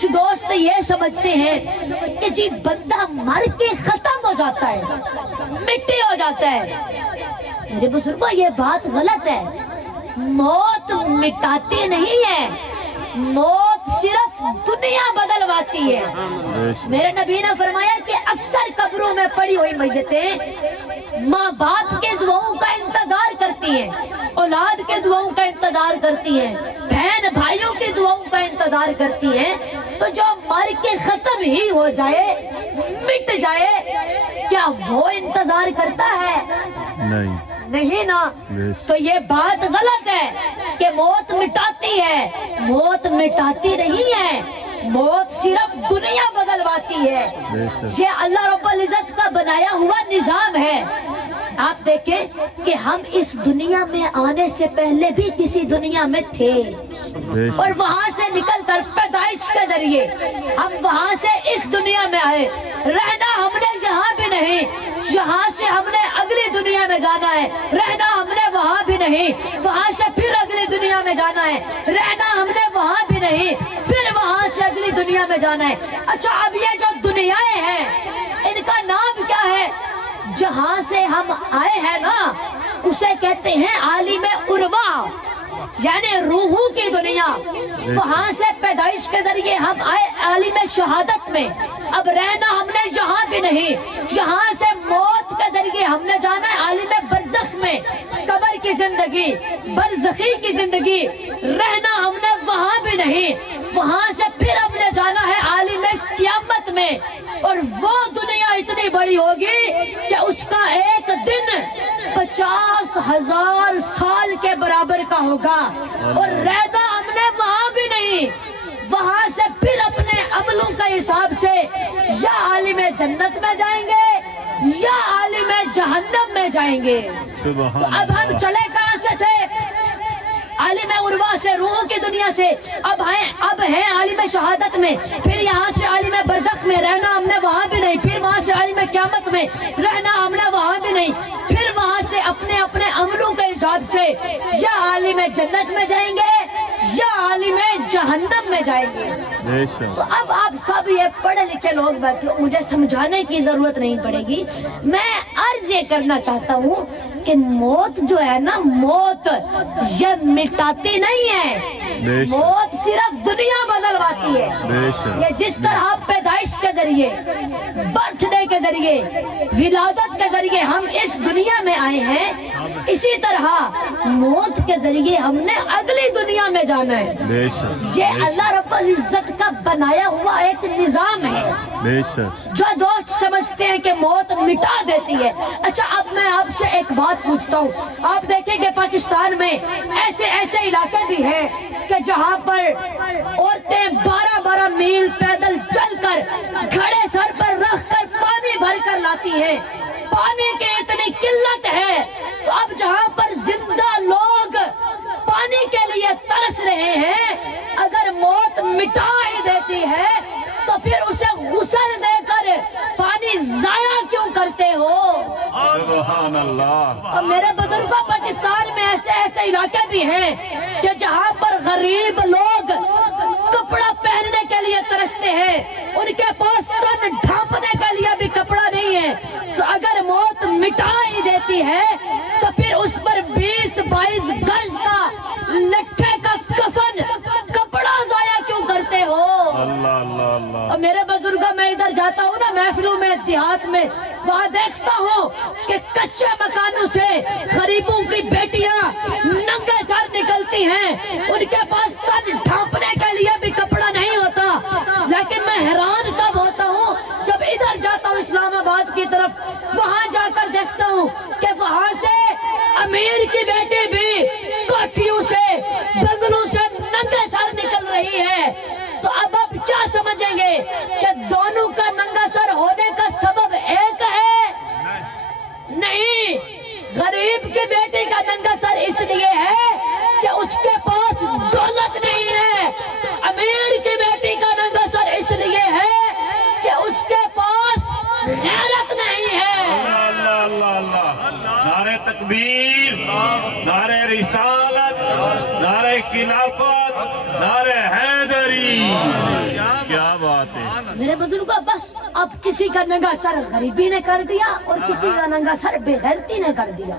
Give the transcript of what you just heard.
کچھ دوست یہ سمجھتے ہیں کہ جی بندہ مر کے ختم ہو جاتا ہے، مٹی ہو جاتا ہے۔ میرے بزرگوں یہ بات غلط ہے، موت مٹاتی نہیں ہے، موت صرف دنیا بدلواتی ہے۔ میرے نبی نے فرمایا کہ اکثر قبروں میں پڑی ہوئی میتیں ماں باپ کے دعاؤں کا انتظار کرتی ہیں، اولاد کے دعاؤں کا انتظار کرتی ہیں، بہن بھائیوں کی دعاؤں کا انتظار کرتی ہیں، تو جو مر کے ختم ہی ہو جائے، مٹ جائے، کیا وہ انتظار کرتا ہے؟ نہیں نا۔ تو یہ بات غلط ہے کہ موت مٹاتی ہے، موت مٹاتی نہیں ہے، موت صرف دنیا بدلواتی ہے۔ یہ اللہ رب العزت کا بنایا ہوا نظام ہے۔ آپ دیکھیں کہ ہم اس دنیا میں آنے سے پہلے بھی کسی دنیا میں تھے، اور وہاں سے نکل کر پیدائش کے ذریعے ہم وہاں سے اس دنیا میں آئے۔ رہنا ہم نے جہاں بھی نہیں، یہاں سے ہم نے اگلی دنیا میں جانا ہے، رہنا ہم نے وہاں بھی نہیں، وہاں سے پھر اگلی دنیا میں جانا ہے، رہنا ہم نے وہاں بھی نہیں، پھر وہاں سے اگلی دنیا میں جانا ہے۔ اچھا، اب یہ جو دنیایں ہیں ان کا نام کیا ہے؟ جہاں سے ہم آئے ہیں نا اسے کہتے ہیں عالم عروا، یعنی روحوں کی دنیا۔ وہاں سے پیدائش کے ذریعے ہم آئے عالم شہادت میں۔ اب رہنا ہم نے یہاں بھی نہیں، یہاں سے موت کے ذریعے ہم نے جانا ہے عالم برزخ میں، قبر کی زندگی، برزخی کی زندگی۔ رہنا ہم نے وہاں بھی نہیں، وہاں سے پھر ہم نے جانا ہے عالم قیامت میں، اور وہ دنیا اتنی بڑی ہوگی کہ اس کا ایک دن 50,000 سال کے برابر کا ہوگا، اور رہنا ہم نے وہاں بھی نہیں، وہاں سے پھر اپنے عملوں کا حساب سے یا عالم جنت میں جائیں گے یا عالم جہنم میں جائیں گے۔ تو اب ہم چلے کہاں سے تھے؟ عالم عروا سے، روحوں کی دنیا سے، اب ہیں عالم شہادت میں، پھر یہاں سے عالم برزخ میں، رہنا ہم نے وہاں بھی نہیں، پھر وہاں سے عالم قیامت میں، رہنا ہم نے وہاں بھی نہیں، پھر وہاں سے اپنے عملوں کے حساب سے یا عالم جنت میں جائیں گے یا عالم جہنم میں جائیں گے۔ تو اب آپ سب یہ پڑھے لکھے لوگ بیٹھے، مجھے سمجھانے کی ضرورت نہیں پڑے گی۔ میں عرض یہ کرنا چاہتا ہوں کہ موت جو ہے نا، موت یہ مٹاتی نہیں ہے، موت صرف دنیا بدلواتی ہے۔ یہ جس طرح پیدائش کے ذریعے، برتھ ڈے کے ذریعے، ولادت کے ذریعے ہم اس دنیا میں آئے ہیں، اسی طرح موت کے ذریعے ہم نے اگلی دنیا میں جانا ہے۔ یہ اللہ رب العزت کا بنایا ہوا ایک نظام ہے۔ جو دوست سمجھتے ہیں کہ موت مٹا دیتی ہے، اچھا اب میں آپ سے ایک بات پوچھتا ہوں۔ آپ دیکھیں کہ پاکستان میں ایسے علاقے بھی ہیں کہ جہاں پر عورتیں 12 میل پیدل چل کر گھڑے سر پر رکھ کر پانی بھر کر لاتی ہیں۔ پانی کی اتنی قلت ہے، تو اب جہاں پر زندہ لوگ پانی کے لیے ترس رہے ہیں، اگر موت مٹا ہی دیتی ہے تو پھر اسے غسل دے کر پانی ضائع کیوں کرتے ہو؟ سبحان اللہ۔ اور میرے بزرگوں، پاکستان میں ایسے علاقے بھی ہیں کہ جہاں پر غریب لوگ کپڑا پہننے کے لیے ترستے ہیں، ان کے پاس تن ڈھانپنے کے لیے بھی کپڑا نہیں ہے، تو اگر موت مٹا ہی دیتی ہے تو پھر اس پر 20-22 گز کا لٹھے کا کفن کپڑا ضائع کیوں کرتے ہو؟ اللہ اللہ اللہ۔ اور میرے بزرگوں، میں ادھر جاتا ہوں نا محفلوں میں، دیہات میں، وہاں دیکھتا ہوں کہ کچے مکانوں سے غریبوں کی بیٹیاں ننگے سر نکلتی ہیں، ان کے پاس تن ڈھانپنے کے لیے بھی کپڑا نہیں ہوتا۔ لیکن میں حیران کب ہوتا ہوں جب ادھر جاتا ہوں اسلام آباد کی طرف، وہاں جا کر دیکھتا ہوں کہ وہاں سے امیر کی بیٹی بھی کوٹھیوں سے، بنگلوں سے ننگے سر نکل رہی ہے۔ تو اب آپ کیا سمجھیں گے کہ دونوں کا ننگا سر ہونے کا سبب ایک ہے؟ نہیں، غریب کی بیٹی کا ننگا سر اس لیے ہے کہ اس کے پاس دولت نہیں ہے، امیر کی بیٹی کا ننگا سر اس لیے ہے کہ اس کے پاس غیرت نہیں ہے۔ اللہ اللہ اللہ۔ نعرہ تکبیر، نعرہ رسالت، نعرہ خلافت، نعرہ حیدری۔ بات ہے. میرے بزرگوں بس اب کسی کا ننگا سر غریبی نے کر دیا اور کسی کا ننگا سر بے غیرتی نے کر دیا.